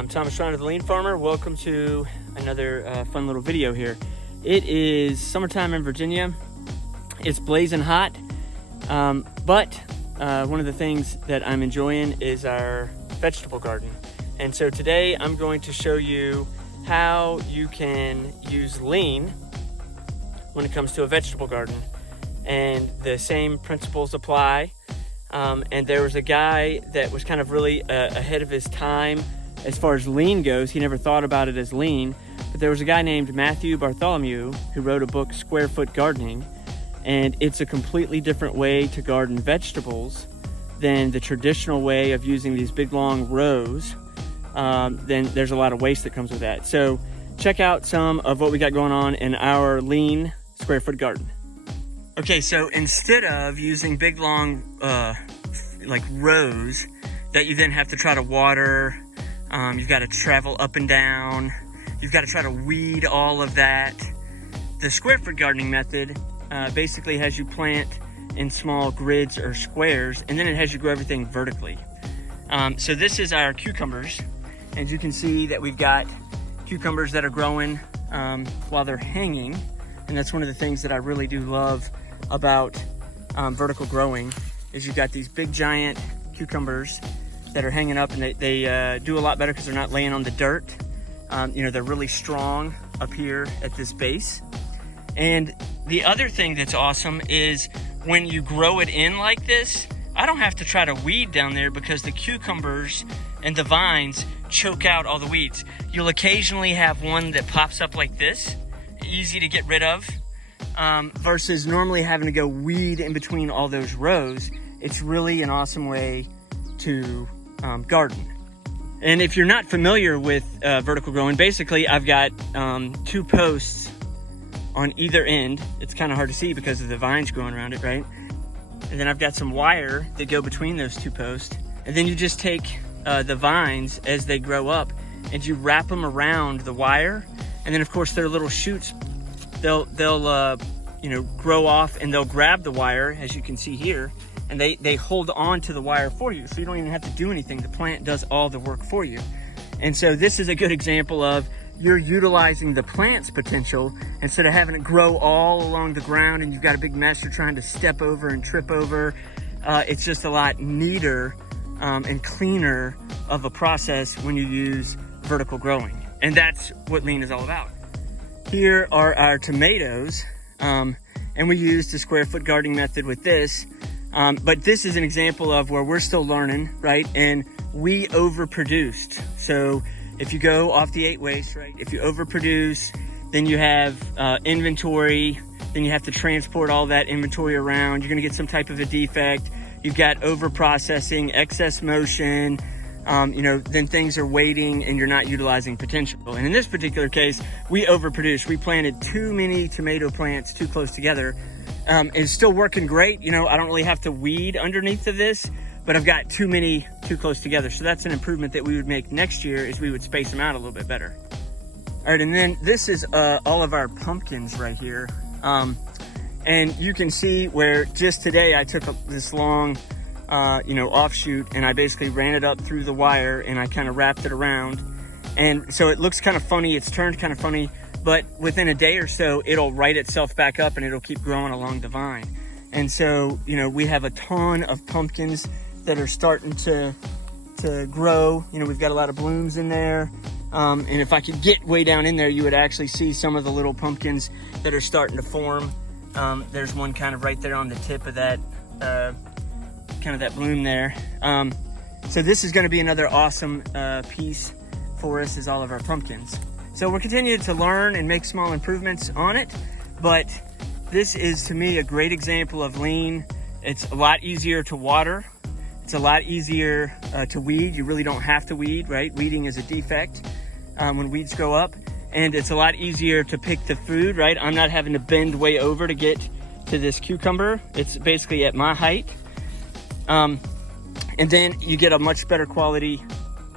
I'm Thomas Schreiner, the Lean Farmer. Welcome to another fun little video here. It is summertime in Virginia. It's blazing hot, but one of the things that I'm enjoying is our vegetable garden. And so today I'm going to show you how you can use lean when it comes to a vegetable garden. And the same principles apply. And there was a guy that was kind of really ahead of his time as far as lean goes. He never thought about it as lean, but there was a guy named Matthew Bartholomew who wrote a book, Square Foot Gardening, and it's a completely different way to garden vegetables than the traditional way of using these big long rows. Then there's a lot of waste that comes with that. So check out some of what we got going on in our lean square foot garden. Okay, so instead of using big long like rows that you then have to try to water, you've got to travel up and down, you've got to try to weed all of that. The square foot gardening method basically has you plant in small grids or squares, and then it has you grow everything vertically. So this is our cucumbers. As you can see that we've got cucumbers that are growing while they're hanging, and that's one of the things that I really do love about vertical growing is you've got these big giant cucumbers that are hanging up, and they do a lot better because they're not laying on the dirt. They're really strong up here at this base. And the other thing that's awesome is when you grow it in like this, I don't have to try to weed down there because the cucumbers and the vines choke out all the weeds. You'll occasionally have one that pops up like this, easy to get rid of, versus normally having to go weed in between all those rows. It's really an awesome way to garden. And if you're not familiar with vertical growing, basically I've got 2 posts on either end. It's kind of hard to see because of the vines growing around it, right? And then I've got some wire that go between those 2 posts. And then you just take the vines as they grow up and you wrap them around the wire. And then of course their little shoots, they'll grow off and they'll grab the wire, as you can see here, and they hold on to the wire for you. So you don't even have to do anything. The plant does all the work for you. And so this is a good example of you're utilizing the plant's potential instead of having it grow all along the ground and you've got a big mess you're trying to step over and trip over. It's just a lot neater and cleaner of a process when you use vertical growing. And that's what lean is all about. Here are our tomatoes, and we used the square foot gardening method with this. But this is an example of where we're still learning, right? And we overproduced. So if you go off the 8 waste, right? If you overproduce, then you have inventory, then you have to transport all that inventory around. You're gonna get some type of a defect. You've got over-processing, excess motion, then things are waiting and you're not utilizing potential. And in this particular case, we overproduced. We planted too many tomato plants too close together. It's still working great. I don't really have to weed underneath of this, but I've got too many too close together. So that's an improvement that we would make next year, is we would space them out a little bit better. All right, and then this is all of our pumpkins right here. And you can see where just today I took this long, offshoot, and I basically ran it up through the wire and I kind of wrapped it around. And so it looks kind of funny, it's turned kind of funny, but within a day or so, it'll right itself back up and it'll keep growing along the vine. And so, we have a ton of pumpkins that are starting to grow. We've got a lot of blooms in there. And if I could get way down in there, you would actually see some of the little pumpkins that are starting to form. There's one kind of right there on the tip of that, kind of that bloom there. So this is going to be another awesome piece for us, is all of our pumpkins. So we're continuing to learn and make small improvements on it, but this is, to me, a great example of lean. It's a lot easier to water. It's a lot easier to weed. You really don't have to weed, right? Weeding is a defect when weeds grow up. And it's a lot easier to pick the food, right? I'm not having to bend way over to get to this cucumber. It's basically at my height. And then you get a much better quality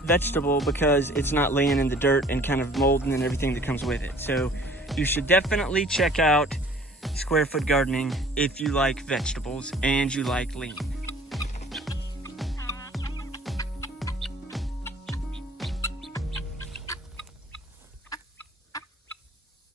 vegetable because it's not laying in the dirt and kind of molding and everything that comes with it. So you should definitely check out square foot gardening if you like vegetables and you like lean.